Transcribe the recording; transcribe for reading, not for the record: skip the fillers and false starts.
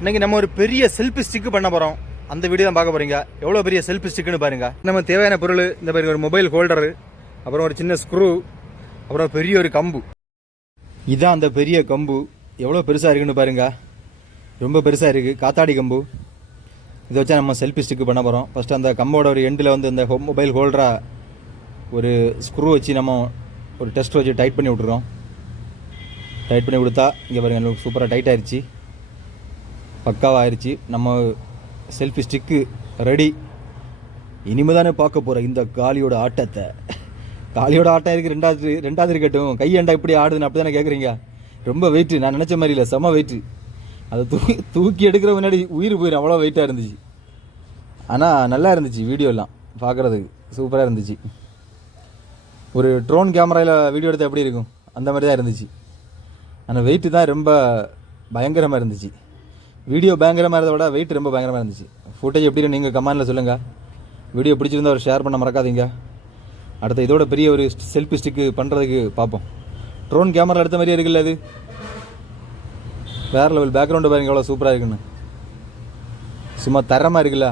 இன்னைக்கு நம்ம ஒரு பெரிய செல்ஃபி ஸ்டிக் பண்ண போகிறோம். அந்த வீடியோ தான் பார்க்க போகிறீங்க. எவ்வளோ பெரிய செல்ஃபி ஸ்டிக்குன்னு பாருங்க. நம்ம தேவையான பொருள் இந்த மாதிரி ஒரு மொபைல் ஹோல்டரு, அப்புறம் ஒரு சின்ன ஸ்க்ரூ, அப்புறம் பெரிய ஒரு கம்பு. இதுதான் அந்த பெரிய கம்பு. எவ்வளோ பெருசாக இருக்குன்னு பாருங்க. ரொம்ப பெருசாக இருக்குது. காத்தாடி கம்பு. இதை வச்சா நம்ம செல்ஃபி ஸ்டிக்கு பண்ண போகிறோம். ஃபஸ்ட்டு அந்த கம்போட ஒரு எண்டில் வந்து இந்த மொபைல் ஹோல்டராக ஒரு ஸ்க்ரூ வச்சு நம்ம ஒரு டெஸ்ட் வச்சு டைட் பண்ணி விட்ருறோம். டைட் பண்ணி கொடுத்தா இங்கே பாருங்கள், சூப்பராக டைட் ஆயிடுச்சு, பக்காவாக ஆயிடுச்சு. நம்ம செல்ஃபி ஸ்டிக்கு ரெடி. இனிமே தானே பார்க்க போகிறேன் இந்த காளியோட ஆட்டத்தை. காளியோட ஆட்டம் இருக்குது. ரெண்டாவது இருக்கட்டும். கையண்டா இப்படி ஆடுதுன்னு அப்படி தானே கேட்குறீங்க. ரொம்ப வெயிட்டு, நான் நினச்ச மாதிரி இல்லை, செம்ம வெயிட்டு. அதை தூக்கி எடுக்கிற முன்னாடி உயிர் போயிடும், அவ்வளோ வெயிட்டாக இருந்துச்சு. ஆனால் நல்லா இருந்துச்சு. வீடியோலாம் பார்க்குறதுக்கு சூப்பராக இருந்துச்சு. ஒரு ட்ரோன் கேமராவில் வீடியோ எடுத்தால் எப்படி இருக்கும் அந்த மாதிரி தான் இருந்துச்சு. ஆனால் வெயிட்டு தான் ரொம்ப பயங்கரமாக இருந்துச்சு. வீடியோ பயங்கரமாக இருந்ததை விட வெயிட் ரொம்ப பயங்கரமாக இருந்துச்சு. ஃபுட்டேஜ் எப்படி நீங்கள் கமெண்டில் சொல்லுங்கள். வீடியோ பிடிச்சிருந்தா ஒரு ஷேர் பண்ண மறக்காதீங்க. அடுத்த இதோட பெரிய ஒரு செல்ஃபி ஸ்டிக்கு பண்ணுறதுக்கு பார்ப்போம். ட்ரோன் கேமரா எடுத்த மாதிரியே இருக்குல்ல, அது வேறு லெவல். பேக்ரவுண்டு பாருங்க எவ்வளோ சூப்பராக இருக்குன்னு. சும்மா தரமாக இருக்குல்ல.